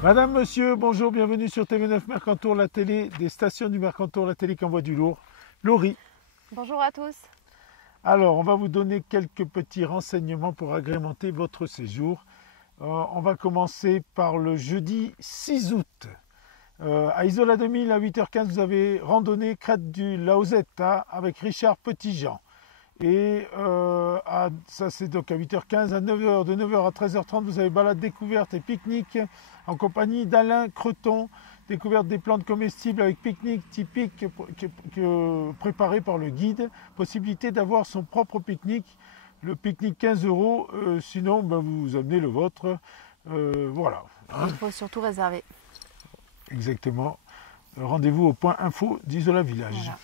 Madame, monsieur, bonjour, bienvenue sur TV9 Mercantour, la télé des stations du Mercantour, la télé qui envoie du lourd. Laurie. Bonjour à tous. Alors, on va vous donner quelques petits renseignements pour agrémenter votre séjour. On va commencer par le jeudi 6 août. À Isola 2000, à 8h15, vous avez randonnée crête du Lausetta avec Richard Petitjean. Et ça c'est donc à 8h15, à 9h, de 9h à 13h30, vous avez balade découverte et pique-nique en compagnie d'Alain Creton, découverte des plantes comestibles avec pique-nique typique préparé par le guide, possibilité d'avoir son propre pique-nique, le pique-nique 15 €, sinon vous amenez le vôtre, voilà. Il faut surtout réserver. Exactement, rendez-vous au point info d'Isola Village. Voilà.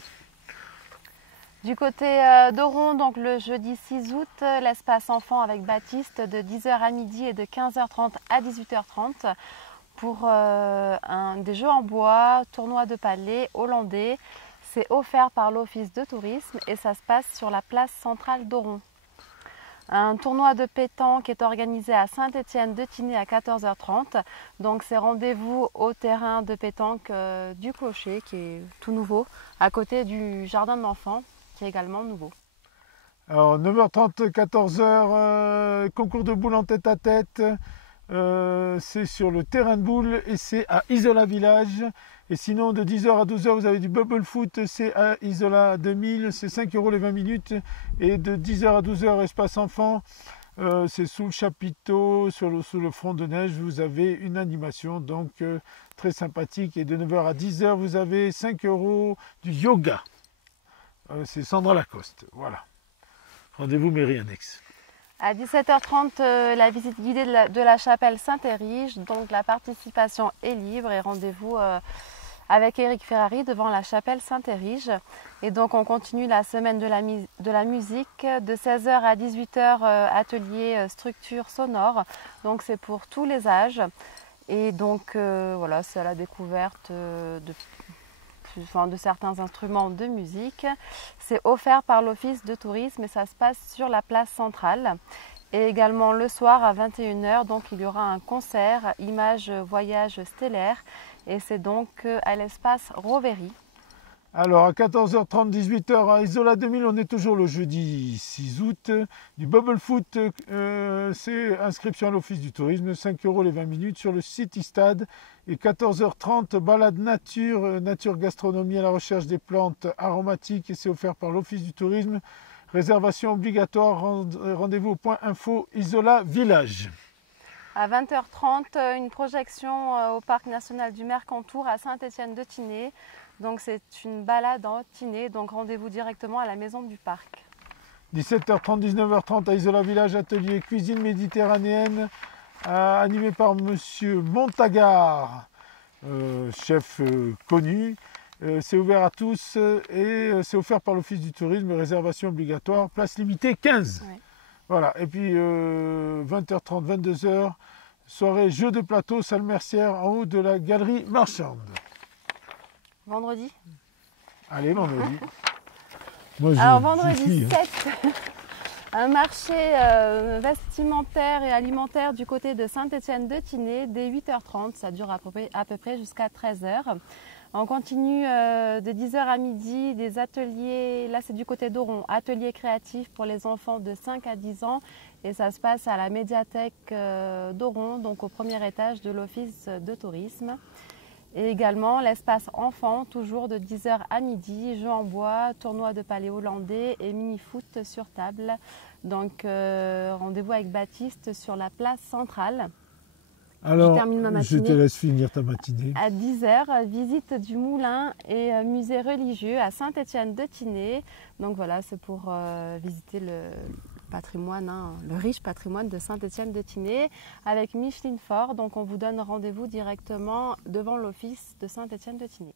Du côté d'Oron, donc le jeudi 6 août, l'espace enfant avec Baptiste de 10h à midi et de 15h30 à 18h30 pour des jeux en bois, tournoi de palais hollandais. C'est offert par l'Office de tourisme et ça se passe sur la place centrale d'Oron. Un tournoi de pétanque est organisé à Saint-Étienne-de-Tinée à 14h30. Donc c'est rendez-vous au terrain de pétanque du Clocher qui est tout nouveau, à côté du jardin de l'enfant qui est également nouveau. Alors 9h30, 14h, concours de boules en tête à tête, c'est sur le terrain de boules et c'est à Isola Village. Et sinon de 10h à 12h vous avez du bubble foot, c'est à Isola 2000, c'est 5 € les 20 minutes. Et de 10h à 12h espace enfant, c'est sous le chapiteau, sous le front de neige, vous avez une animation donc très sympathique. Et de 9h à 10h vous avez 5 € du yoga. C'est Sandra Lacoste, voilà. Rendez-vous mairie annexe. À 17h30, la visite guidée de la chapelle Saint-Érige. Donc la participation est libre et rendez-vous avec Eric Ferrari devant la chapelle Saint-Érige. Et donc on continue la semaine de la musique. De 16h à 18h, atelier structure sonore. Donc c'est pour tous les âges. Et donc voilà, c'est à la découverte de certains instruments de musique. C'est offert par l'Office de tourisme et ça se passe sur la place centrale. Et également le soir à 21h, donc il y aura un concert Images Voyage Stellaire et c'est donc à l'espace Rovery. Alors à 14h30, 18h à Isola 2000, on est toujours le jeudi 6 août. Du bubble foot, c'est inscription à l'Office du tourisme, 5 € les 20 minutes sur le City Stade. Et 14h30, balade nature gastronomie à la recherche des plantes aromatiques et c'est offert par l'Office du tourisme. Réservation obligatoire, rendez-vous au point info Isola Village. À 20h30, une projection au Parc National du Mercantour à Saint-Étienne-de-Tinée. Donc c'est une balade en Tinée, donc rendez-vous directement à la maison du parc. 17h30, 19h30 à Isola Village, atelier cuisine méditerranéenne, animé par Monsieur Montagard, chef connu. C'est ouvert à tous et c'est offert par l'Office du tourisme, réservation obligatoire, place limitée 15. Oui. Voilà, et puis 20h30, 22h, soirée jeu de plateau, salle Mercière en haut de la galerie marchande. Vendredi. Allez, vendredi. Alors vendredi 7, un marché vestimentaire et alimentaire du côté de Saint-Étienne-de-Tinée dès 8h30, ça dure à peu près jusqu'à 13h. On continue de 10h à midi, des ateliers, là c'est du côté d'Oron, ateliers créatifs pour les enfants de 5 à 10 ans et ça se passe à la médiathèque d'Oron, donc au premier étage de l'Office de tourisme. Et également l'espace enfant, toujours de 10h à midi, jeux en bois, tournoi de palais hollandais et mini-foot sur table. Donc rendez-vous avec Baptiste sur la place centrale. Alors, je te laisse finir ta matinée. À 10h, visite du moulin et musée religieux à Saint-Étienne-de-Tinée. Donc voilà, c'est pour visiter le patrimoine, le riche patrimoine de Saint-Étienne-de-Tinée avec Micheline Fort. Donc on vous donne rendez-vous directement devant l'office de Saint-Étienne-de-Tinée.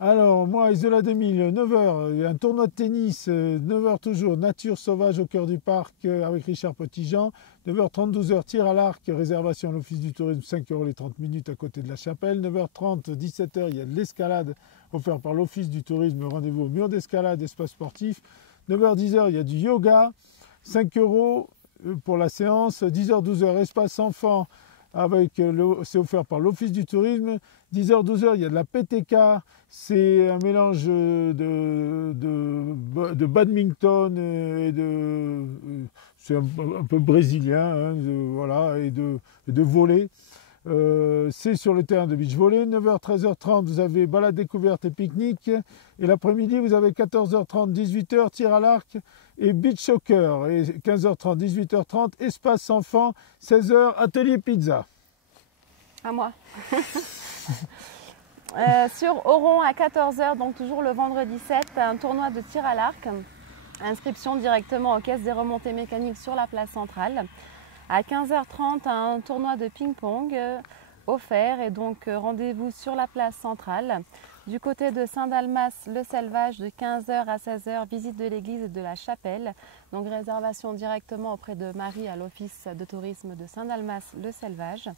Alors moi, Isola 2000, 9h, il y a un tournoi de tennis, 9h toujours, nature sauvage au cœur du parc avec Richard Petitjean. 9h30, 12h, tir à l'arc, réservation à l'Office du tourisme, 5 € les 30 minutes à côté de la chapelle. 9h30, 17h, il y a de l'escalade offerte par l'Office du tourisme, rendez-vous au mur d'escalade, espace sportif. 9h, 10h, il y a du yoga, 5 € pour la séance. 10h, 12h, espace enfant, c'est offert par l'Office du tourisme. 10h, 12h, il y a de la PTK, c'est un mélange de badminton et c'est un peu brésilien, hein, voilà, et de volley. C'est sur le terrain de beach volley. 9h, 13h30, vous avez balade découverte et pique-nique. Et l'après-midi, vous avez 14h30, 18h, tir à l'arc et beach soccer. Et 15h30, 18h30, espace enfant. 16h, atelier pizza. À moi. Sur Oron à 14h, donc toujours le vendredi 7, un tournoi de tir à l'arc. Inscription directement aux caisses des remontées mécaniques sur la place centrale. À 15h30, un tournoi de ping-pong offert et donc rendez-vous sur la place centrale. Du côté de Saint-Dalmas-le-Selvage de 15h à 16h, visite de l'église et de la chapelle. Donc réservation directement auprès de Marie à l'office de tourisme de Saint-Dalmas-le-Selvage.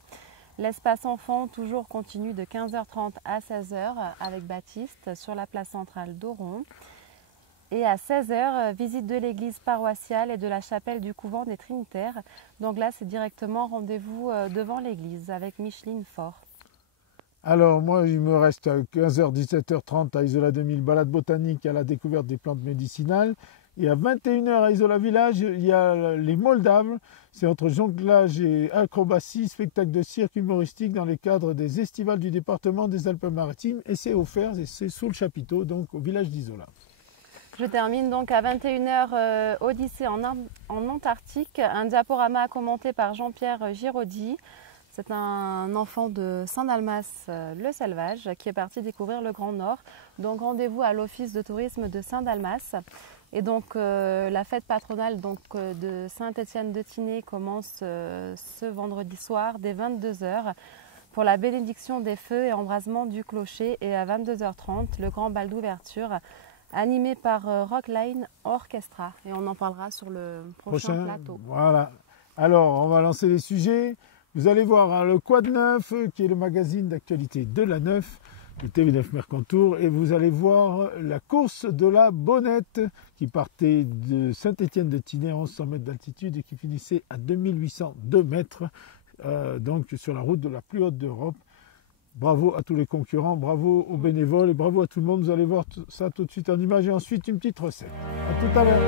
L'espace enfant toujours continue de 15h30 à 16h avec Baptiste sur la place centrale d'Oron. Et à 16h, visite de l'église paroissiale et de la chapelle du couvent des Trinitaires. Donc là, c'est directement rendez-vous devant l'église avec Micheline Fort. Alors moi, il me reste à 15h, 17h30 à Isola 2000, balade botanique à la découverte des plantes médicinales. Et à 21h à Isola Village, il y a les Moldaves. C'est entre jonglage et acrobatie, spectacle de cirque humoristique dans les cadres des estivales du département des Alpes-Maritimes. Et c'est offert, et c'est sous le chapiteau, donc au village d'Isola. Je termine donc à 21h Odyssée en Antarctique, un diaporama commenté par Jean-Pierre Giraudy. C'est un enfant de Saint-Dalmas-le-Selvage qui est parti découvrir le Grand Nord. Donc rendez-vous à l'Office de tourisme de Saint-Dalmas. Et donc la fête patronale de Saint-Étienne-de-Tinée commence ce vendredi soir dès 22h pour la bénédiction des feux et embrasement du clocher. Et à 22h30, le grand bal d'ouverture animé par Rockline Orchestra. Et on en parlera sur le prochain plateau. Voilà. Alors, on va lancer les sujets. Vous allez voir hein, le Quad 9, qui est le magazine d'actualité de la 9, le TV9 Mercantour. Et vous allez voir la course de la Bonnette, qui partait de Saint-Étienne-de-Tinée à 1100 mètres d'altitude et qui finissait à 2802 mètres, donc sur la route de la plus haute d'Europe. Bravo à tous les concurrents, bravo aux bénévoles et bravo à tout le monde. Vous allez voir ça tout de suite en image et ensuite une petite recette. À tout à l'heure.